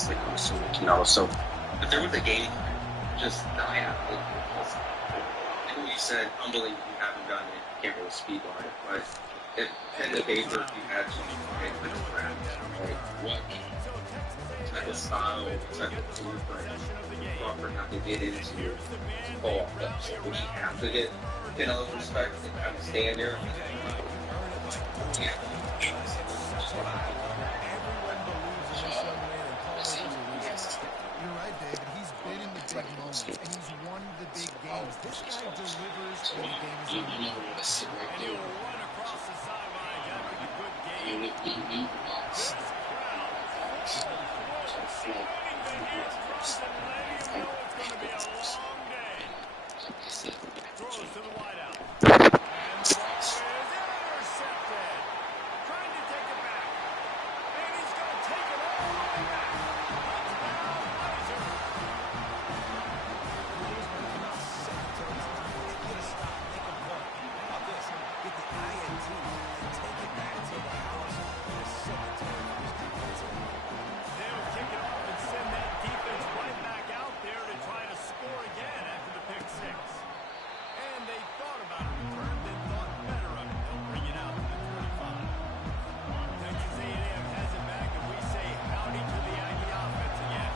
defense, like I'm assuming, So, but there was a game, just die out. Like what you said, unbelievable. You haven't done it. You can't really speak on it, but if pen to paper, if you had to make like a draft, right? What type of style, what type of blueprint Crawford have to get into to pull off that? So would he have to get in other respects and kind of stand there? Yeah. You're right, David. He's been in the big moments, and he's won the big games. This guy delivers when the game is on. You never want to sit right there. Run across the sidelines after the good game. Throws to the wideout. And the ball is intercepted. Trying to take it back. And he's going to take it all the way back. Get the INT and take it back to the house in the second term for his defensive line. They'll kick it off and send that defense right back out there to try to score again after the pick six. And they thought about a return, then thought better of it. They'll bring it out to the 25. Texas A&M has it back, and we say howdy to the Aggie offense again.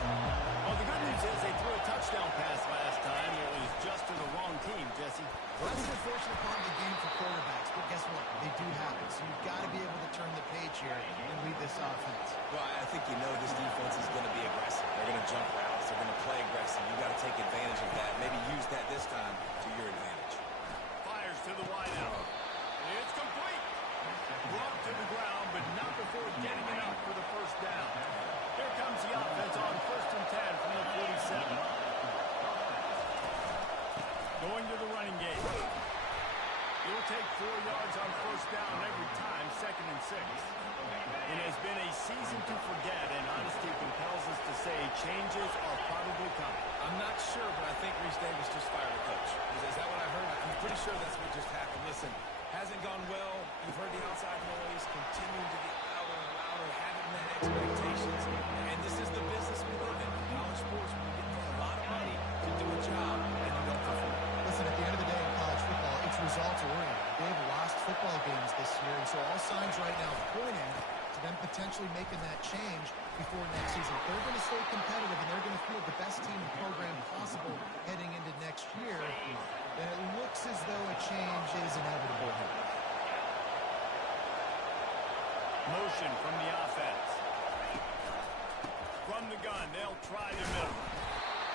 Well, the good news is they threw a touchdown pass last time. It was just to the wrong team, Jesse. Well, that's an unfortunate part of the game for quarterbacks, but guess what? They do happen. So you've got to be able to turn the page here and lead this offense. Well, I think you know this defense is going to be aggressive. They're going to jump routes. They're going to play aggressive. You've got to take advantage of that. Maybe use that this time to your advantage. Fires to the wideout. It's complete. Brought to the ground, but not before getting it up for the first down. Here comes the offense on 1st and 10 from the 47. Going to the running game. He'll take 4 yards on 1st down every time, 2nd and 6. It has been a season to forget, and honesty compels us to say changes are probably coming. I'm not sure, but I think Reese Davis just fired a coach. Is that what I heard? I'm pretty sure that's what just happened. Listen, hasn't gone well. You've heard the outside noise, continuing to get louder and louder, haven't met expectations. And this is the business we live in. College sports, we get paid a lot of money to do a job, and you don't perform. Listen, at the end of the day in college football, it's results oriented. They've lost football games this year, and so all signs right now pointing to them potentially making that change before next season. They're going to stay competitive, and they're going to field the best team and program possible heading into next year. And it looks as though a change is inevitable here. Motion from the offense. From the gun, they'll try the middle.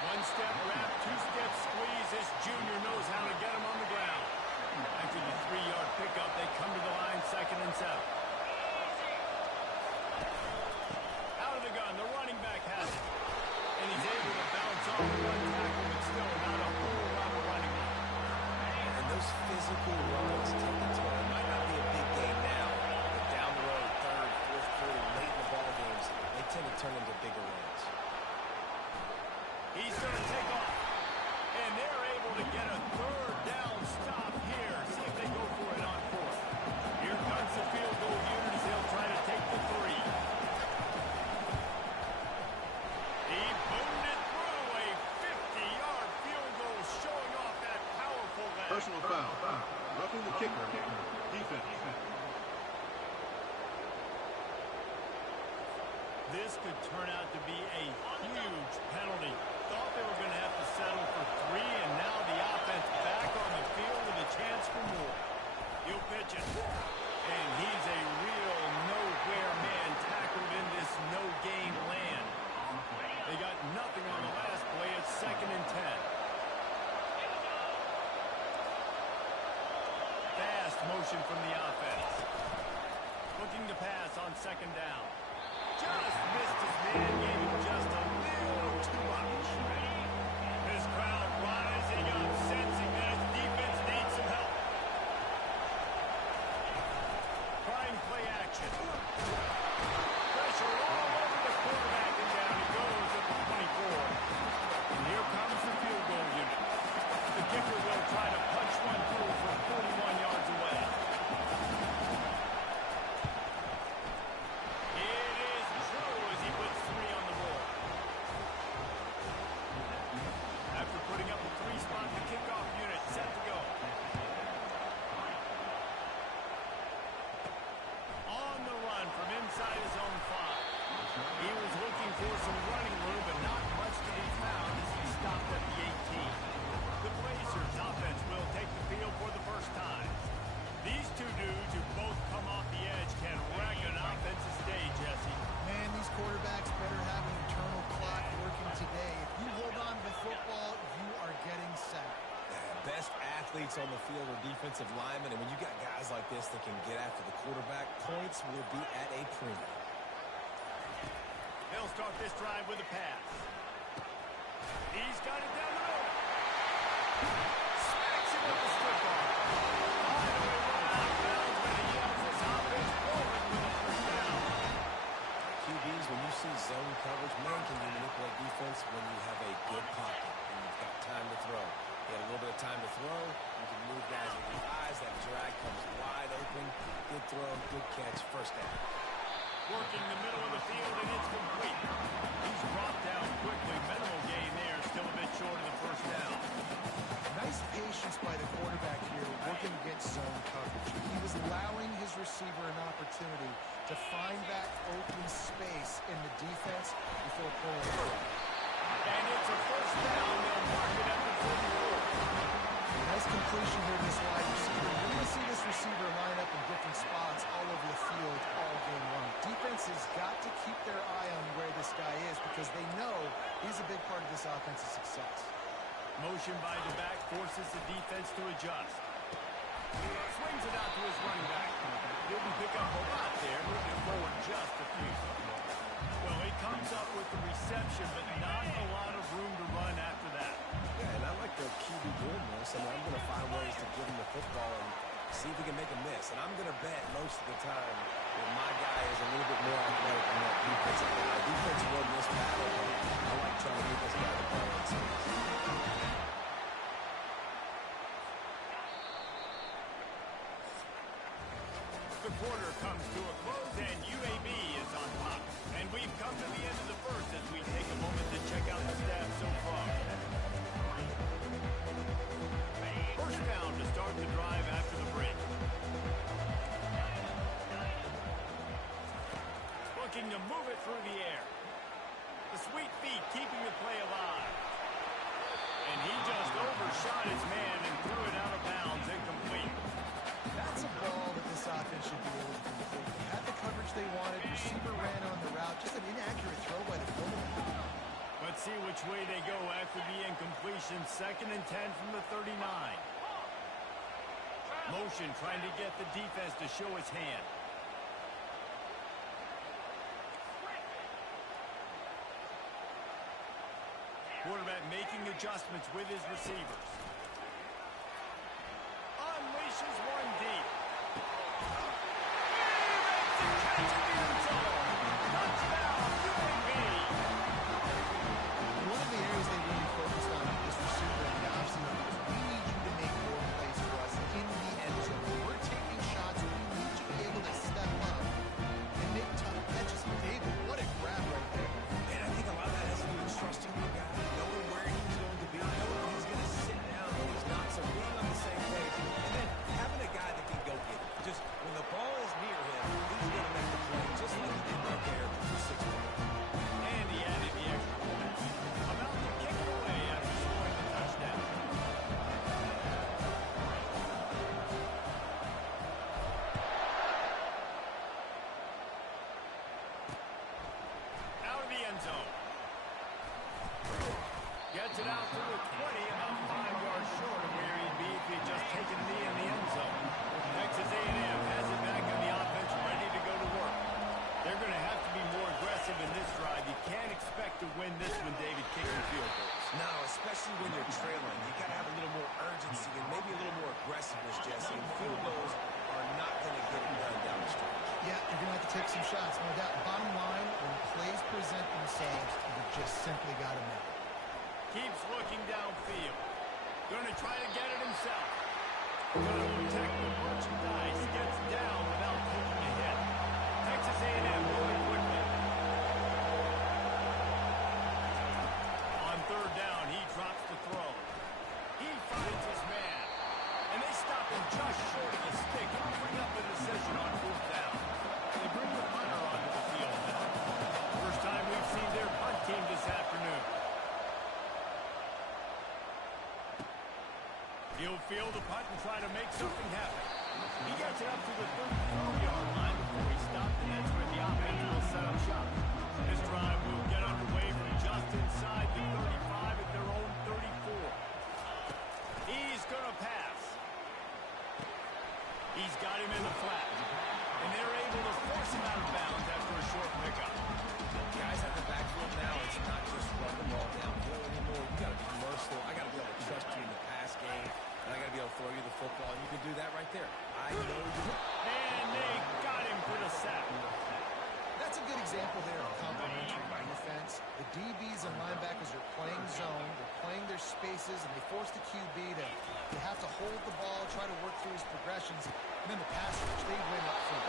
1-step wrap, 2-step squeeze. This junior knows how to get him on the ground. After the 3-yard pickup, they come to the line, 2nd and 7. Out of the gun, the running back has it. And he's able to bounce off one tackle, but still not a whole lot of running. And those physical runs take the toll. It might not be a big game now, but down the road, 3rd, 4th quarter, late in the ball games, they tend to turn into bigger runs. He's going to take off. And they're able to get a 3rd down stop here. See if they go for it on 4th. Here comes the field goal unit as they'll try to take the 3. He boomed it through a 50-yard field goal, showing off that powerful leg. Personal foul. Roughing the kicker. Defense. This could turn out to be a huge penalty. Thought they were going to have to settle for 3, and now the offense back on the field with a chance for more. He'll pitch it. And he's a real nowhere man tackled in this no-game land. They got nothing on the last play. It's 2nd and 10. Fast motion from the offense. Looking to pass on 2nd down. Just missed his man, gave him just a little too much. This crowd rising up, sensing that his defense needs some help. Trying play action. Pressure all over the quarterback, and down he goes at the 24. And here comes the field goal unit. The kicker will try to punch one through from 41 yards away. It is true as he puts 3 on the board. athletes on the field or defensive linemen, and when you got guys like this that can get after the quarterback, points will be at a premium. They'll start this drive with a pass. He's got it down the middle. Smacks him with the stick on. Finally run out of bounds, but he has this offense rolling with a first down. QBs, when you see zone coverage, man, can you manipulate defense when you have a good pocket and you've got time to throw. You had a little bit of time to throw. You can move guys with your eyes. That drag comes wide open. Good throw, good catch, first down. Working the middle of the field, and it's complete. He's brought down quickly. Minimal gain there, still a bit short of the first down. Nice patience by the quarterback here, working against zone coverage. He was allowing his receiver an opportunity to find that open space in the defense before pulling it away. And it's a first down. They'll mark it at the 44. Nice completion here to this wide receiver. You're going to see this receiver line up in different spots all over the field all game long. Defense has got to keep their eye on where this guy is because they know he's a big part of this offense's success. Motion by the back forces the defense to adjust. Swings it out to his running back. Didn't pick up a lot there, moving forward just a few. Well, he comes up with the reception, but not a lot of room to run after that. Yeah, and I like the QB doing this. I mean, I'm going to find ways to give him the football and see if we can make a miss. And I'm going to bet most of the time that my guy is a little bit more athletic than that defensive line. Defense won this battle, but I like trying to get this guy the ball in space. The quarter comes to a close, and UAB is on top. And we've come to the end of the first as we take a moment to check out the stats so far. First down to start the drive after the break. Looking to move it through the air. The sweet feet keeping the play alive. And he just overshot his man and threw it out of bounds, incomplete. That's a ball that this offense should be able to complete. They had the coverage they wanted. Receiver ran on the route. Just an inaccurate throw by the quarterback. Let's see which way they go after the incompletion. 2nd and 10 from the 39. Motion trying to get the defense to show his hand. Quarterback making adjustments with his receivers. Unleashes one deep. He makes a catch in the end zone. Touchdown, UAB. One of the areas they really focused on with this receiver in the offseason is we need you to make more plays for us in the end zone. When we're taking shots, we need you to be able to step up and make tough catches. David, what a grab right there. And I think a lot of that has to do with trusting your guy, knowing where he's going to be, knowing he's going to sit down when he's not, so being on the same page, and then having a guy that can go get it. Just when the ball is near him, he's going to make the play, just like he did right there for 6 points. And he added the extra point. About to kick it away after scoring the touchdown. Out of the end zone. Gets it out to the 20, about 5 yards short of where he'd be if he'd just taken a knee in the end zone. Texas A&M has it back in the offense, ready to go to work. They're going to have to be more aggressive in this drive. You can't expect to win this one, David, kicking field goals. No, especially when you're trailing. You got to have a little more urgency and maybe a little more aggressiveness, Jesse. And field goals are not going to get it done down the stretch. Yeah, you're going to have to take some shots, no doubt. Bottom line, when plays present themselves, you just simply got to make it. Keeps looking downfield. Going to try to get it himself. Going to protect the merchandise. Gets down without taking a hit. Texas A&M moving quickly. On 3rd down, he drops the throw. He finds his man. And they stop him just short of the stick. Bring up a decision on 4th down. They bring the punter onto the field now. First time we've seen their punt team this afternoon. He'll field the punt and try to make something happen. He gets it up to the 34-yard line before he stopped, and that's where the offense will set up shop. This drive will get underway from just inside the 35 at their own 34. He's going to pass. He's got him in the flat. And they're able to force him out of bounds after a short pickup. Guys at the backfield now, it's not just run the ball downfield anymore. You got to be merciful. I got to be able to trust you in the pass game, and I got to be able to throw you the football, and you can do that right there. I know you. And they got him for the sack. That's a good example there of complementary defense. The DBs and linebackers are playing zone, they're playing their spaces, and they force the QB to have to hold the ball, try to work through his progressions, and then the pass rush, they win up front.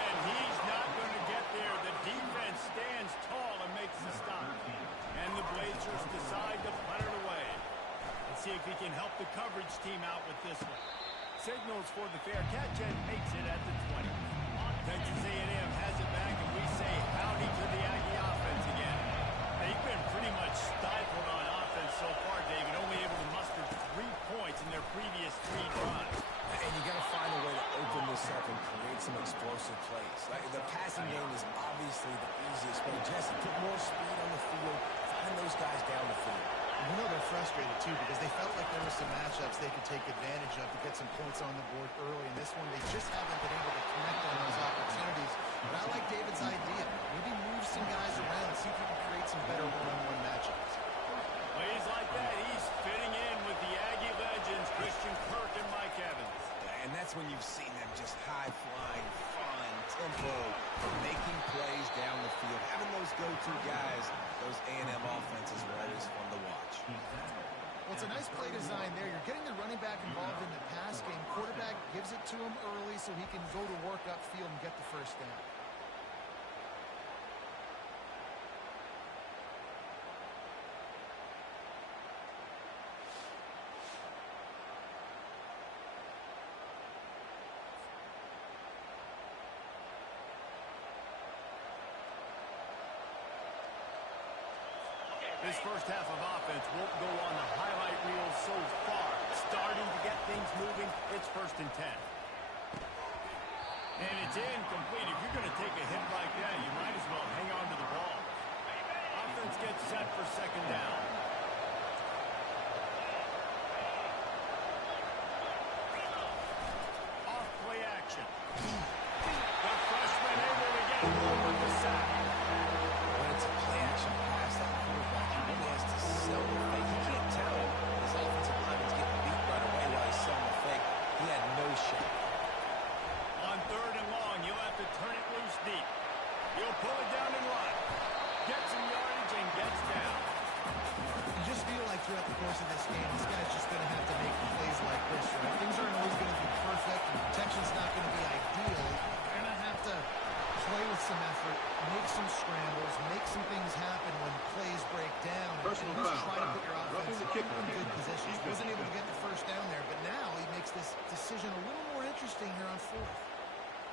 And he's not going to get there. The defense stands tall and makes the stop. And the Blazers decide to punt it away. Let's see if he can help the coverage team out with this one. Signals for the fair catch and makes it at the 20. Texas A&M has it back, and we say howdy to the Aggie offense again. They've been pretty much stifled on offense so far, David, only able to muster 3 points in their previous 3 drives. And you got to find a way to open this up and create some explosive plays. Like, the passing game is obviously the easiest way. Jesse, put more speed on the field, find those guys down the field. You know they're frustrated, too, because they felt like there were some matchups they could take advantage of to get some points on the board early. In this one, they just haven't been able to connect on those opportunities. But I like David's idea. Maybe move some guys around, see if you can create some better one-on-one matchups. Plays like that, he's fitting in with the Aggie legends, Christian Kirk and Mike Evans. And that's when you've seen them just high-flying, fun, tempo, making plays down the field. Having those go-to guys, those A&M offenses are always fun to watch. Well, it's a nice play design there. You're getting the running back involved in the pass game. Quarterback gives it to him early so he can go to work upfield and get the first down. This first half of offense won't go on the highlight reel so far. Starting to get things moving, it's 1st and 10. And it's incomplete. If you're going to take a hit like that, you might as well hang on to the ball. Offense gets set for 2nd down. Off play action. The freshman able to get home with the sack. When it's a play-action pass, that quarterback, he really has to sell the fake. You can't tell his offensive lineman's getting beat right away while he's selling the fake. He had no shot. On 3rd and long, you'll have to turn it loose deep. He'll pull it down and run. Gets some yardage and gets down. You just feel like throughout the course of this game, this guy's just going to have to make plays like this, right? Things aren't always going to be perfect, and protection's not going to be ideal. You're going to have to play with some effort, make some scrambles, make some things happen when plays break down, and Personal at least foul. try to put your Roughing offense the kicker. in good position. He wasn't able to get the first down there, but now he makes this decision a little more interesting here on 4th.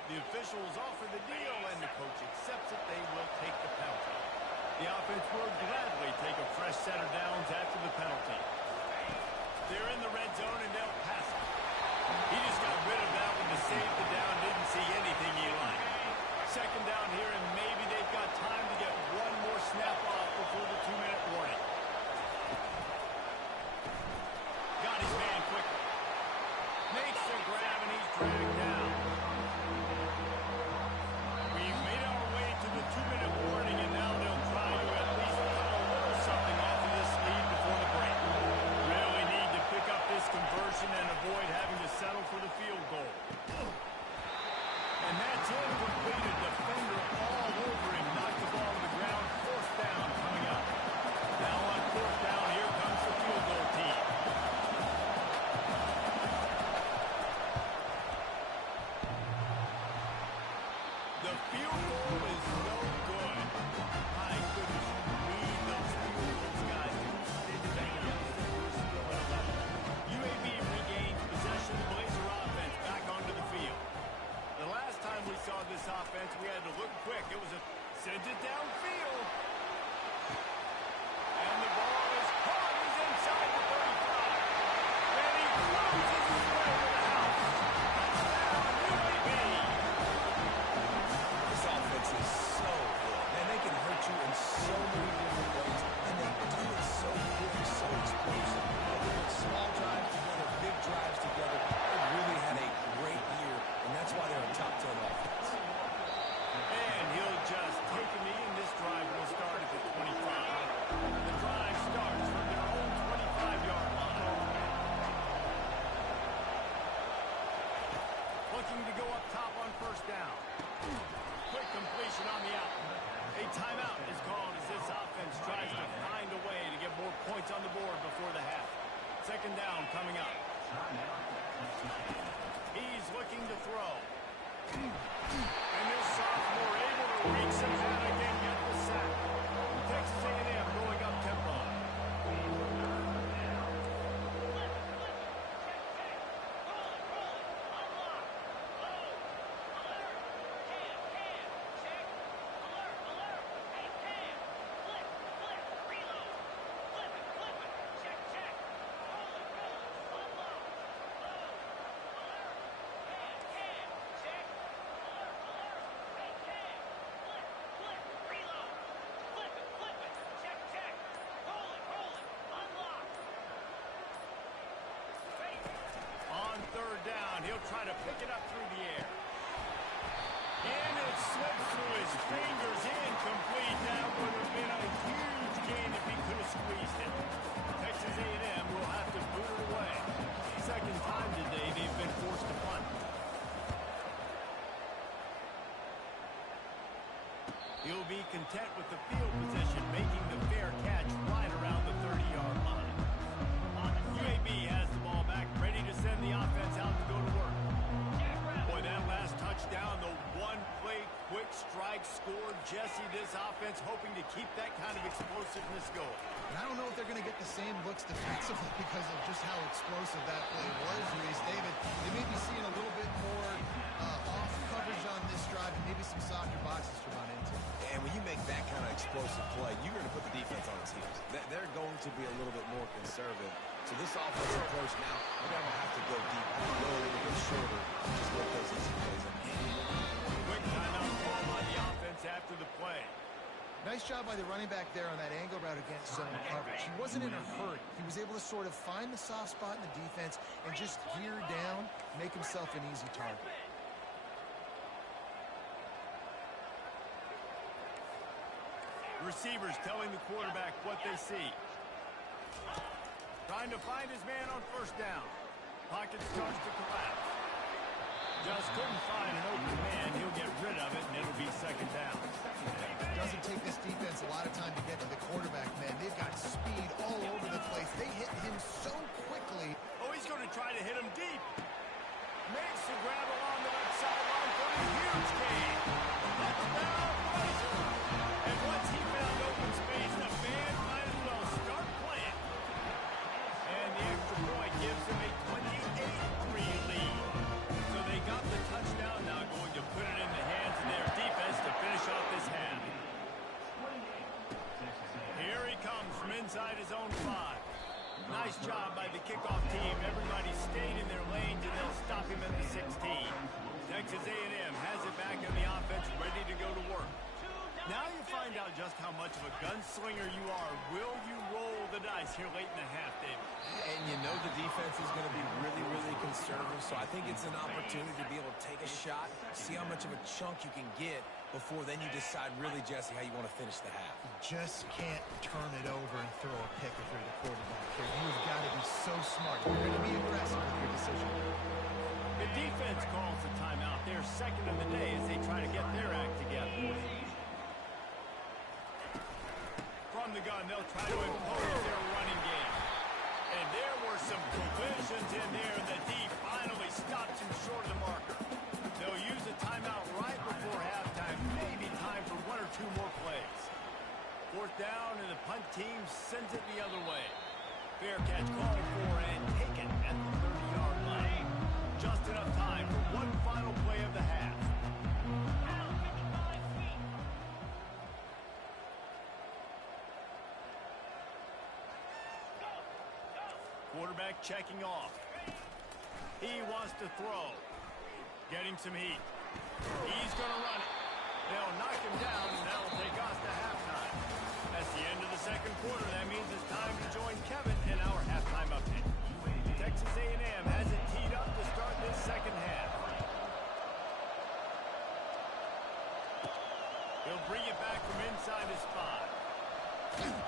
The officials offer the deal, and the coach accepts it. They will take the penalty. The offense will gladly take a fresh set of downs after the penalty. They're in the red zone, and they'll pass it. He just got rid of that one to save the down. Didn't see anything he liked. 2nd down here, and maybe they've got time to get one more snap off before the 2-minute warning. Got his man quickly. Makes the grab, and he's dragged down. We've made our way to the 2-minute warning, and now they'll try to at least cut a little something off of this lead before the break. Really need to pick up this conversion and avoid having to settle for the field goal. And that's incomplete. A defender all over him. Knocked the ball to the ground. 4th down coming up. Now on 4th down, here comes the field goal team. The field goal is no good. My goodness, you need those field goals, guys. Anybody else that was still at 11. UAB regains possession of the Blazer offense back onto the field. The last time we saw this offense, we had to look quick. It was a send it downfield. And the ball is looking to go up top on first down. Quick completion on the out. A timeout is called as this offense tries to find a way to get more points on the board before the half. Second down coming up. He's looking to throw. And this sophomore able to reach some havoc and get the sack. Texas A&M going up tempo. Third down, he'll try to pick it up through the air. And it slips through his fingers, incomplete. That would have been a huge gain if he could have squeezed it. Texas A&M will have to boot it away. Second time today they've been forced to punt. He'll be content with the field position, making the fair catch right around the 30-yard line. UAB has the ball back, ready to send the offense out to go to work. Boy, that last touchdown, the one-play quick strike scored. Jesse, this offense hoping to keep that kind of explosiveness going. And I don't know if they're going to get the same looks defensively because of just how explosive that play was, Reese. David, they may be seeing a little bit more off coverage on this drive and maybe some softer boxes to run into. And when you make that kind of explosive play, you're going to put the defense on its heels. They're going to be a little bit more conservative. So this offensive approach now, they're going to have to go deep, go a little bit shorter, just let those easy plays in. Quick timeout call on the offense after the play. Nice job by the running back there on that angle route against zone coverage. He wasn't in a hurry. He was able to sort of find the soft spot in the defense and just gear down, make himself an easy target. Receivers telling the quarterback what they see. Trying to find his man on first down. Pocket starts to collapse. Just couldn't find an open man. He'll get rid of it, and it'll be second down. It doesn't take this defense a lot of time to get to the quarterback, man. They've got speed all over the place. They hit him so quickly. Oh, he's going to try to hit him deep. Makes the grab along the left sideline for a huge gain. Touchdown, Blazer. And once he found open space, the band might as well start playing. And the extra point gives him a 28-3 lead. So they got the touchdown, now going to put it in the hands of their defense to finish off this half. Here he comes from inside his own 5. Nice job by the kickoff team. Everybody stayed in their lanes, and they'll stop him at the 16. Texas A&M has it back in the offense, ready to go to work. Now you find out just how much of a gunslinger you are. Will you roll the dice here late in the half, David? And you know the defense is going to be really, really conservative, so I think it's an opportunity to be able to take a shot, see how much of a chunk you can get before then you decide really, Jesse, how you want to finish the half. You just can't turn it over and throw a pick if you're the quarterback here. You've got to be so smart. You're going to be aggressive with your decision. The defense calls the timeout. They're second of the day as they try to get their act together. From the gun, they'll try to impose their running game. And there were some collisions in there. The D finally stops him short of the marker. They'll use a timeout right before halftime. Maybe time for 1 or 2 more plays. Fourth down, and the punt team sends it the other way. Fair catch called for and taken at the 30-yard line. Just enough time for one final play of the half. Quarterback checking off. He wants to throw. Getting some heat. He's going to run it. They'll knock him down, and that'll take us to halftime. That's the end of the second quarter. That means it's time to join Kevin in our halftime update. Texas A&M has it teed up to start this second half. He'll bring it back from inside his 5.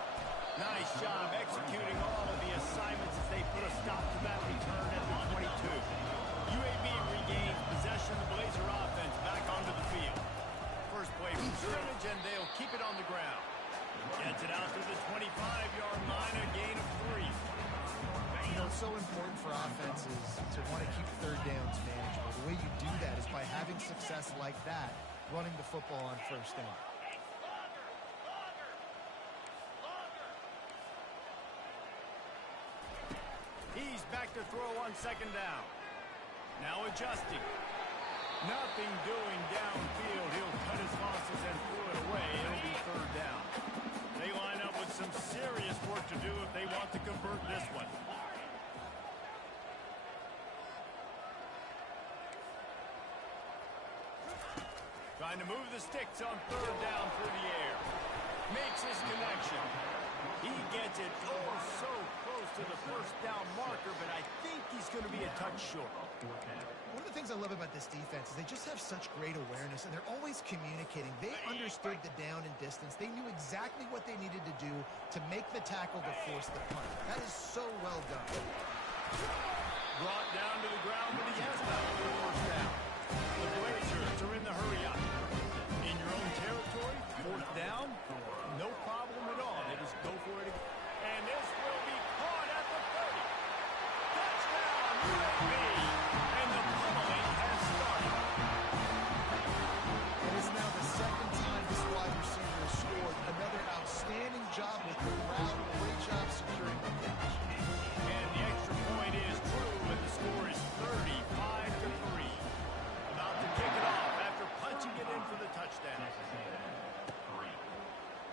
Nice job executing all of the assignments as they put a stop to that return at the 22. UAB regains possession it's so important for offenses to want to keep third downs manageable. The way you do that is by having success like that, running the football on first down. He's back to throw on second down. Now adjusting. Nothing doing downfield. He'll cut his losses and throw it away. It'll be third down. They line up with some serious work to do if they want to convert this one. Trying to move the sticks on third down through the air. Makes his connection. He gets it so close to the first down marker, but I think he's going to be a touch short. One of the things I love about this defense is they just have such great awareness, and they're always communicating. They understood the down and distance. They knew exactly what they needed to do to make the tackle to force the punt. That is so well done. Brought down to the ground, but he has not for the first down. The Blazers are in the hurry up. In your own territory, fourth down, no problem at all. They just go for it. And this will be caught at the 30. Touchdown, UAB! And the pummeling has started. It is now the second time this wide receiver has scored. Another outstanding job with the route. Great job securing the catch. And the extra point is true, and the score is 35-3. About to kick it off after punching it in for the touchdown.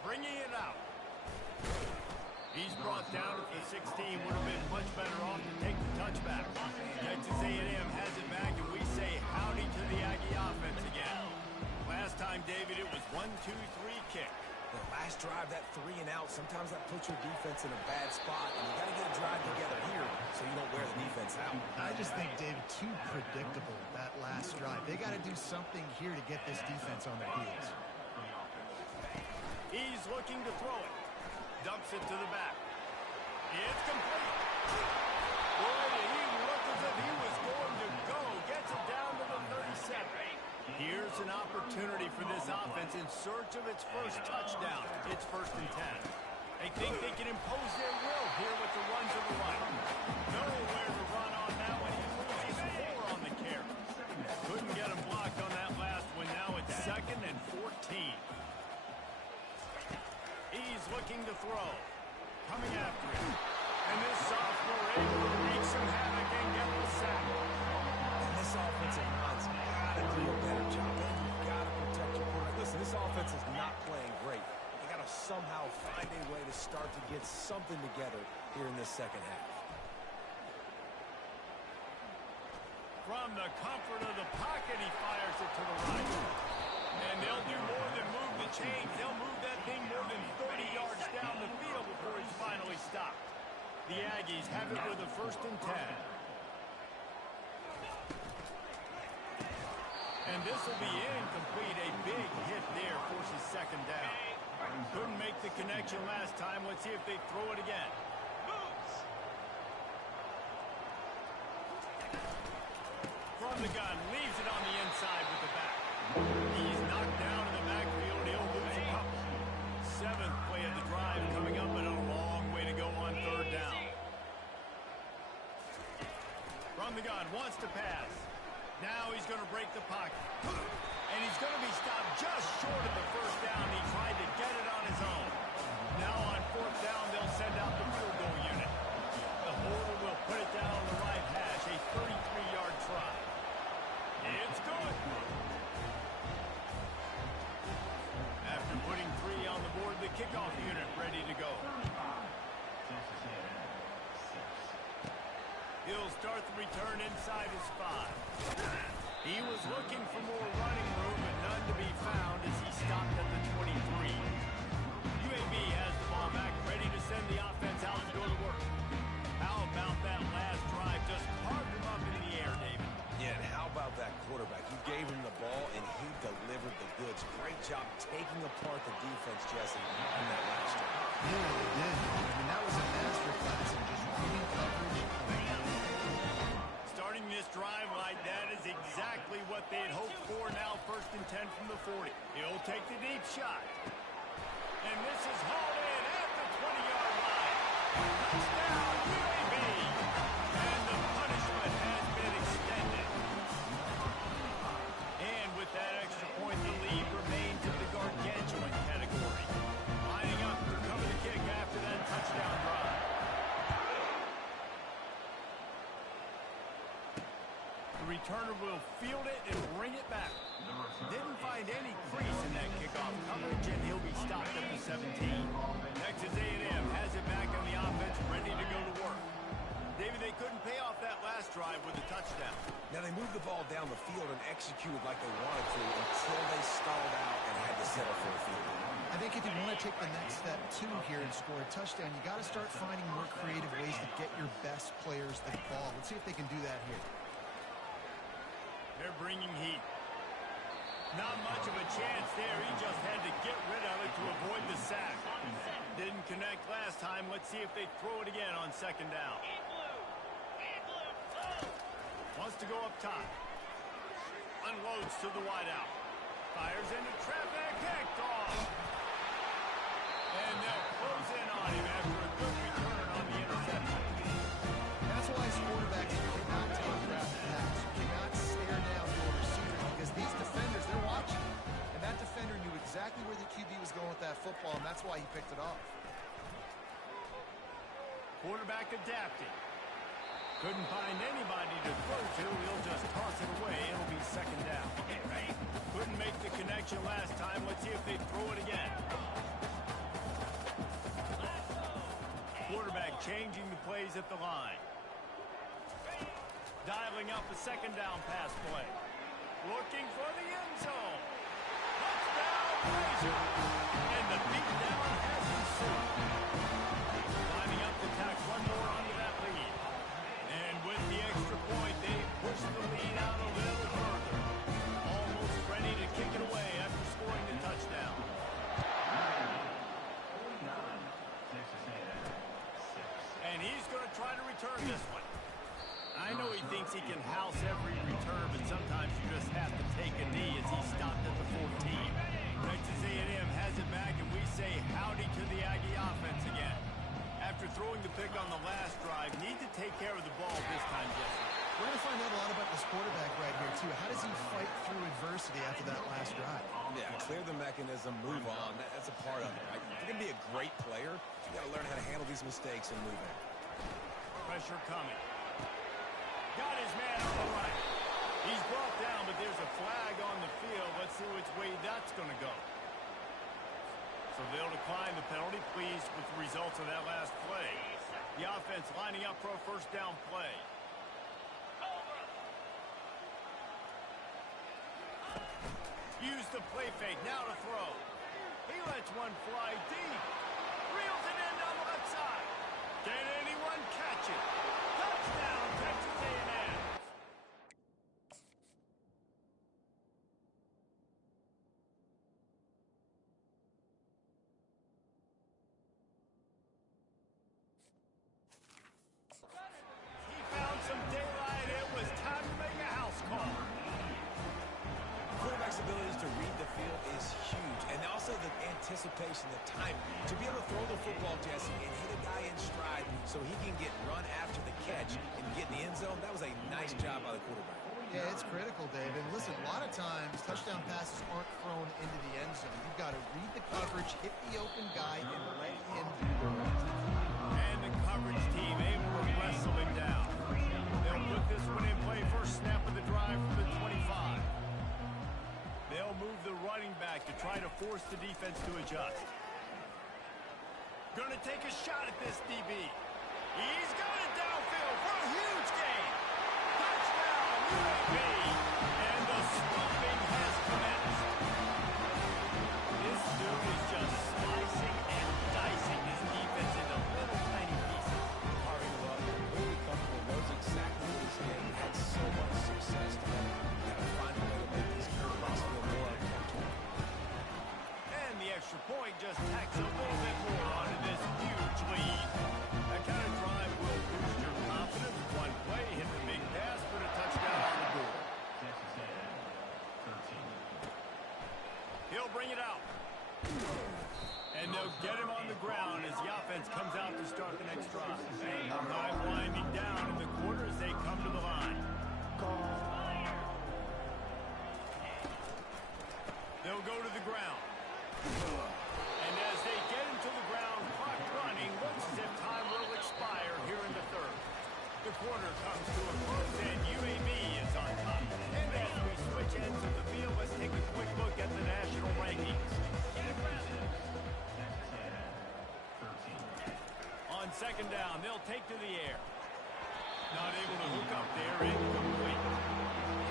Bringing it out. He's brought down at the 16. Would have been much better off to take the touchback. Texas A&M has it back, and we say howdy to the Aggie offense again. Last time, David, it was 1-2-3 kick. The last drive, that 3 and out, sometimes that puts your defense in a bad spot, and you got to get a drive together here so you don't wear the defense out. I just think, David, too predictable, that last drive. They got to do something here to get this defense on their heels. He's looking to throw it. Dumps it to the back. It's complete. Boy, did he look as if he was going to go. Gets it down to the 37. Here's an opportunity for this offense in search of its first touchdown. It's 1st and 10. They think they can impose their will here with the run to the right. Nowhere to run on that one. He loses 4 on the carry. Couldn't get him blocked on that last one. Now it's 2nd and 14. He's looking to throw. Coming after him. And this sophomore able to make some havoc and get the sack. And this offensive line's got to do a better job. You've got to protect your quarterback. Listen, this offense is not playing great. They got to somehow find a way to start to get something together here in this second half. From the comfort of the pocket, he fires it to the right. And they'll do more than move the chains. They'll move that thing more than 30 yards down the field before he's finally stopped. The Aggies have it with a 1st and 10. And this will be incomplete. A big hit there forces 2nd down. Couldn't make the connection last time. Let's see if they throw it again. From the gun, leaves it on the inside with the back. He's knocked down in the backfield. He'll lose a couple. 7th play of the drive coming up, but a long way to go on 3rd down. From the gun, wants to pass. Now he's going to break the pocket. And he's going to be stopped just short of the 1st down. He tried to get it on his own. Now on 4th down, they'll send out the field goal unit. The holder will put it down on the right hash, a 33-yard try. It's good. After putting 3 on the board, the kickoff unit ready to go. He'll start the return inside his 5. He was looking for more running room, but none to be found as he stopped at the 23. UAB has the ball back, ready to send the offense out to go to work. How about that last drive? Just carved him up in the air, David. Yeah, and how about that quarterback? You gave him the ball, and he delivered the goods. Great job taking apart the defense, Jesse, on that last drive. Yeah, they did. I mean, that was a masterclass in just reading coverage. Starting this drive like that is exactly what they'd hoped for. Now 1st and 10 from the 40. He'll take the deep shot. And this is hauled in at the 20-yard line. Touchdown, UAB. returner will field it and bring it back. Didn't find any crease in that kickoff coverage, and he'll be stopped at the 17. Next is A&M, has it back on the offense, ready to go to work. David, they couldn't pay off that last drive with a touchdown. Now, they moved the ball down the field and executed like they wanted to until they stalled out and had to settle for a field goal. I think if you want to take the next step, too, here and score a touchdown, you got to start finding more creative ways to get your best players the ball. Let's see if they can do that here. They're bringing heat. Not much of a chance there. He just had to get rid of it to avoid the sack. Didn't connect last time. Let's see if they throw it again on second down. Wants to go up top. Unloads to the wideout. Fires into traffic. Picked off. And they'll close in on him after a good return on the interception. That's why as quarterbacks, you cannot telegraph the pass. You cannot stare down your receivers because these defenders, they're watching. And that defender knew exactly where the QB was going with that football, and that's why he picked it off. Quarterback adapting. Couldn't find anybody to throw to. He'll just toss it away. It'll be second down. Couldn't make the connection last time. Let's see if they throw it again. Quarterback changing the plays at the line. Dialing up a second down pass play. Looking for the end zone. Touchdown, Frazier. And the beatdown has ensued. Lining up to tack one more onto that lead. And with the extra point, they push the lead out a little further. Almost ready to kick it away after scoring the touchdown. And he's going to try to return this one. I know he thinks he can house every return, but sometimes you just have to take a knee as he stopped at the 14. Texas A&M has it back, and we say howdy to the Aggie offense again. After throwing the pick on the last drive, need to take care of the ball this time, Jesse. We're going to find out a lot about this quarterback right here, too. How does he fight through adversity after that last drive? Yeah, clear the mechanism, move on. That's a part of it, right? If you're going to be a great player, you got to learn how to handle these mistakes and move on. Pressure coming. Got his man on the right. He's brought down, but there's a flag on the field. Let's see which way that's going to go. So they'll decline the penalty, pleased with the results of that last play. The offense lining up for a first down play. Use the play fake, now to throw. He lets one fly deep. Reels it in on the left side. Can anyone catch it? Touchdown, Texas A&M. He found some daylight. It was time to make a house call. Quarterback's abilities to read the field is huge, and also the anticipation, the timing. To be able to throw the football, Jesse, and hit a guy in stride so he can get run after the catch and get in the end zone, that was a nice job by the quarterback. Yeah, it's critical, Dave. And listen, a lot of times, touchdown passes aren't thrown into the end zone. You've got to read the coverage, hit the open guy, and let him do the rest. And the coverage team able to wrestle him down. They'll put this one in play first snap of the drive from the 25. They'll move the running back to try to force the defense to adjust. Gonna take a shot at this DB. He's got it downfield for a huge gain. Touchdown, UAB. And the stomping has commenced. This dude is just slicing and dicing his defense into little tiny pieces. Hurry up, really comfortable, knows exactly what he's getting, had so much success together. Got to find a way to make these quarterbacks feel more uncomfortable. And the extra point just tacks a little bit more onto this huge lead. That kind of drive will boost your confidence. One play, hit the big pass, put a touchdown on the board. He'll bring it out. And they'll get him on the ground as the offense comes out to start the next drive. Time winding down in the quarter as they come to the line. They'll go to the ground. And as they get him to the ground, clock running, looks as if time will expire here in the third. The quarter quarter comes to a close, and UAB is on top. And as we switch ends of the field, let's take a quick look at the national rankings. On second down, they'll take to the air. Not able to hook up there, incomplete.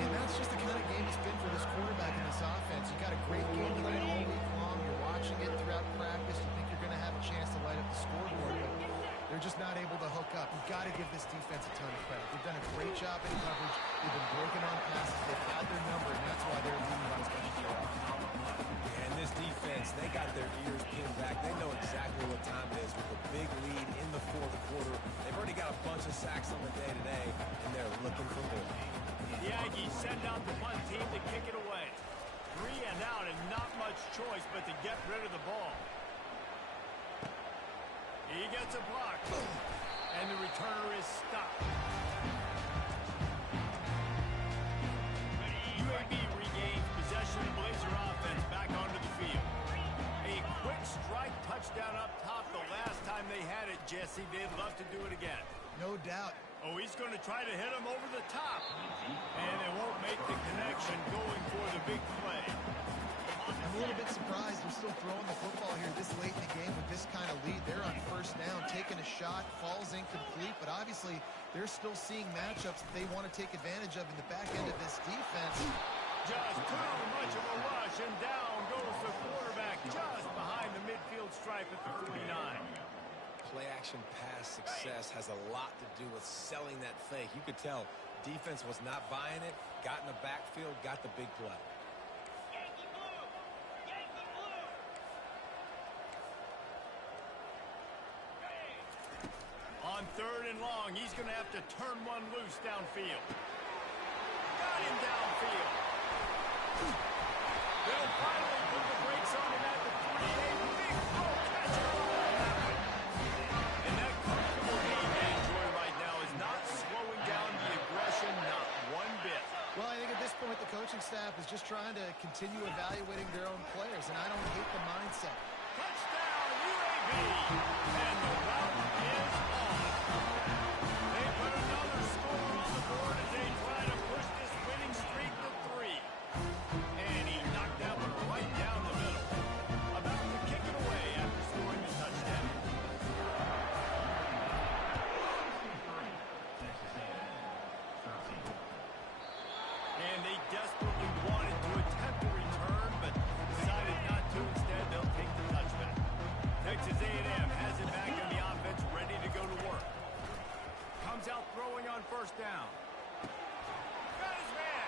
And that's just the kind of game it's been for this quarterback in this offense. You got a great game plan all week long. You're watching it throughout practice. You think you're going to have a chance to light up the scoreboard, but they're just not able to hook up. You've got to give this defense a ton of credit. They've done a great job in coverage. They've been breaking on passes. They've had their number, and that's why they're leading by as much as they are. And this defense, they got their ears pinned back. They know exactly what time it is with a big lead in the fourth quarter. They've already got a bunch of sacks on the day today, and they're looking for more. The Aggies send out the punt team to kick it away. 3 and out, and not much choice but to get rid of the ball. He gets a block, and the returner is stopped. UAB regains possession of Blazer offense back onto the field. A quick strike touchdown up top the last time they had it, Jesse. They'd love to do it again. No doubt. Oh, he's going to try to hit him over the top. And they won't make the connection going for the big play. I'm a little bit surprised they're still throwing the football here this late in the game with this kind of lead. They're on first down, taking a shot, falls incomplete, but obviously they're still seeing matchups that they want to take advantage of in the back end of this defense. Just too much of a rush, and down goes the quarterback just behind the midfield stripe at the 49. Play-action pass success has a lot to do with selling that fake. You could tell defense was not buying it, got in the backfield, got the big play. On third and long, he's going to have to turn one loose downfield. Got him downfield. They'll finally put the brakes on him at the 3. A big throw, catch and run on that one. And that comfortable lead they enjoy right now is not slowing down the aggression, not one bit. Well, I think at this point the coaching staff is just trying to continue evaluating their own players, and I don't hate the mindset. Touchdown, UAB! And the route is on. They put another score on the board as they try to push this winning streak to 3. And he knocked that one right down the middle. About to kick it away after scoring the touchdown. And they desperately wanted to attempt a return, but decided not to. Instead, they'll take the touchback. Texas A&M has it back on the offense, ready to go to work. Comes out throwing on first down. Got his man.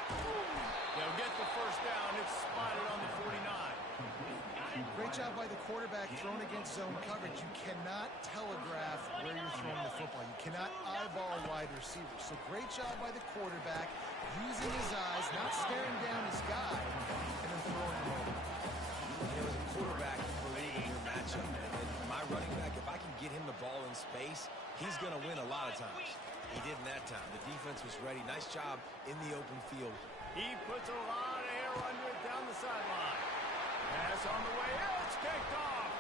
They'll get the first down. It's spotted on the 49. Great job by the quarterback thrown against zone coverage. You cannot telegraph where you're throwing the football. You cannot eyeball wide receivers. So great job by the quarterback using his eyes, not staring down his guy, and then throwing him over. You know, as a quarterback, you believe in your matchup. And my running back, if I can get him the ball in space, he's going to win a lot of times. He did in that time. The defense was ready. Nice job in the open field. He puts a lot of air under it down the sideline. Pass on the way. It's kicked off.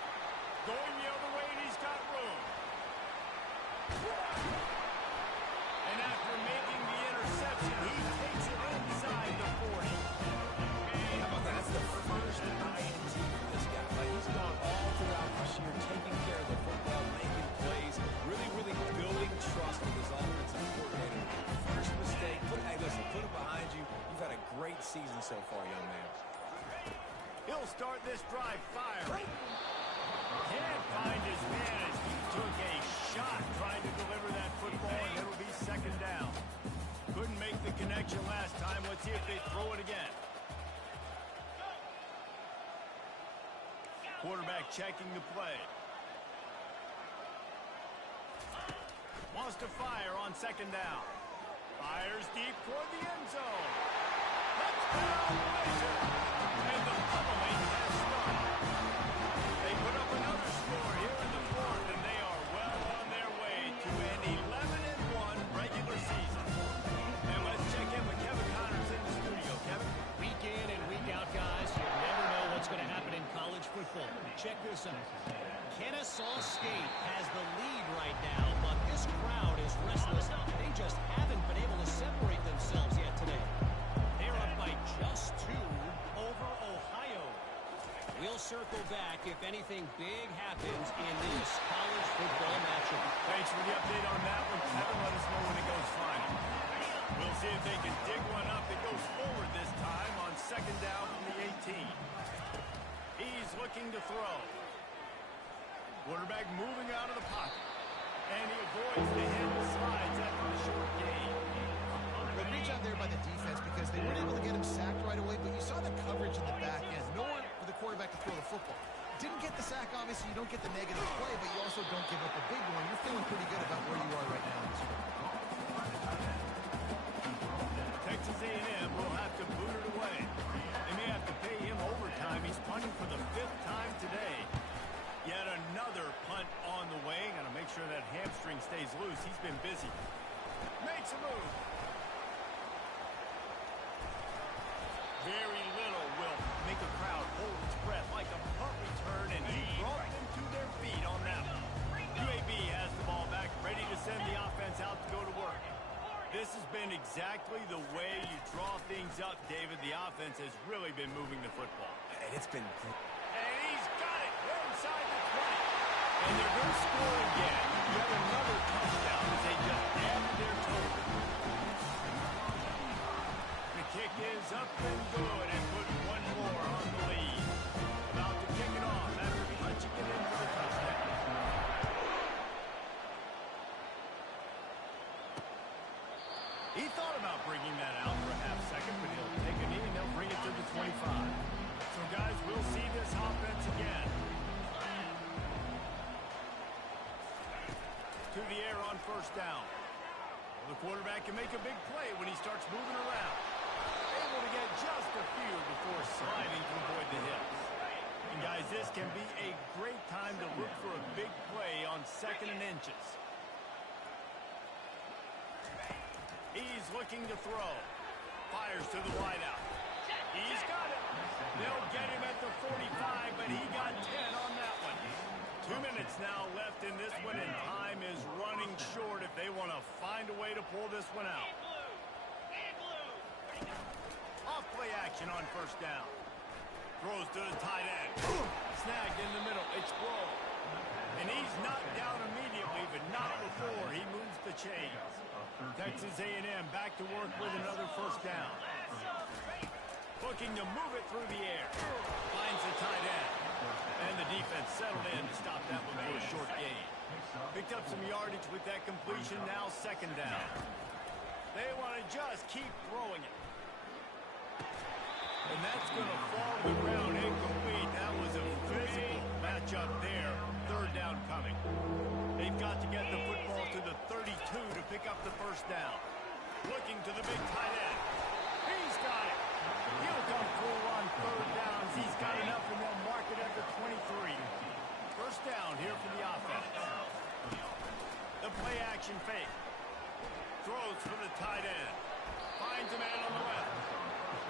Going the other way, and he's got room. And after making the interception, he takes it inside the 40. How about that? That's the first INT for this guy. Like, he's gone all throughout this year, taking care of the football, making plays, really building trust with his offensive coordinator. First mistake, hey, listen, put it behind you. You've had a great season so far, young man. He'll start this drive firing. Can't find his man as he took a shot trying to deliver that football, and it'll be second down. Couldn't make the connection last time. Let's see if they throw it again. Quarterback checking the play. Wants to fire on second down. Fires deep toward the end zone. Touchdown, Blazer! And the pummeling has started. They put up another score here in the fourth, and they are well on their way to an 11-1 regular season. And let's check in with Kevin Connors in the studio. Kevin? Week in and week out, guys, you never know what's going to happen in college football. Check this out. Kennesaw State has the lead right now, but this crowd is restless. They just haven't anything big happens in this college football matchup. Thanks for the update on that one, Kevin. Let us know when it goes final. We'll see if they can dig one up that goes forward this time on second down from the 18. He's looking to throw. Quarterback moving out of the pocket. And he avoids the hit and slides after the short gain. But great job there by the defense because they weren't able to get him sacked right away, but you saw the coverage in the back end. Nowhere for the quarterback to throw the football. Didn't get the sack, obviously. You don't get the negative play, but you also don't give up a big one. You're feeling pretty good about where you are right now in this one. Texas A&M will have to boot it away. They may have to pay him overtime. He's punting for the 5th time today. Yet another punt on the way. Got to make sure that hamstring stays loose. He's been busy. Makes a move. Very little will make a crowd hold its breath like a punt return, and he brought them to their feet on that one. UAB has the ball back, ready to send the offense out to go to work. This has been exactly the way you draw things up, David. The offense has really been moving the football. And it's been... And he's got it inside the 20. And they're going to score again. Yet another touchdown as they just add to their total. The kick is up and good and put one more on the lead. About to kick it off after punching it in for the touchdown. He thought about bringing that out for a half second, but he'll take a knee and they'll bring it to the 25. So, guys, we'll see this offense again. To the air on first down. Well, the quarterback can make a big play when he starts moving around. Able to get just a few before sliding to avoid the hits. And, guys, this can be a great time to look for a big play on 2nd and inches. He's looking to throw. Fires to the wideout. He's got it. They'll get him at the 45, but he got 10 on that one. 2 minutes now left in this one, and time is running short if they want to find a way to pull this one out. Off play action on first down. Throws to the tight end. Snagged in the middle. It's Grohl. And he's knocked down immediately, but not before he moves the chains. Texas A&M back to work with another first down. Looking to move it through the air. Finds the tight end. And the defense settled in to stop that one for a short gain. Picked up some yardage with that completion, now 2nd down. They want to just keep throwing it. And that's going to fall to the ground incomplete. That was a physical matchup there. 3rd down coming. They've got to get the football to the 32 to pick up the first down. Looking to the big tight end. He's got it. He'll come through on 3rd downs. He's got enough, and they'll mark it at the 23. First down here for the offense. The play action fake. Throws for the tight end. Finds a man on the left.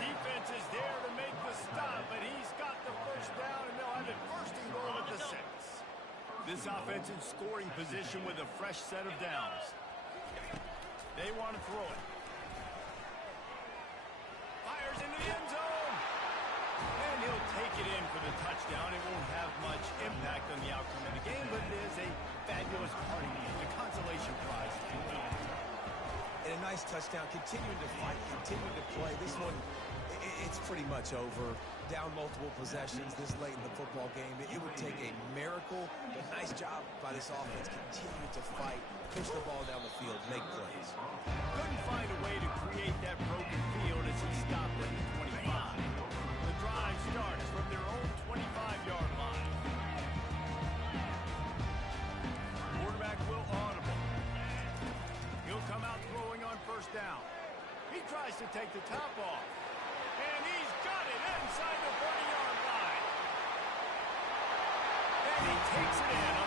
Defense is there to make the stop, but he's got the first down, and they'll have it 1st and goal at the 6. This offense in scoring position with a fresh set of downs. They want to throw it. Fires into the end zone. And he'll take it in for the touchdown. It won't have much impact on the outcome of the game, but it is a fabulous party game. The consolation prize. And a nice touchdown. Continuing to fight, continuing to play. This one, it's pretty much over. Down multiple possessions this late in the football game. It would take a miracle, but nice job by this offense. Continue to fight, push the ball down the field, make plays. Couldn't find a way to create that broken field as he stopped at the 25. The drive starts from their own 25-yard line. Quarterback will audible. He'll come out throwing on first down. He tries to take the top off. And he's got it inside the 30-yard line. And he takes it in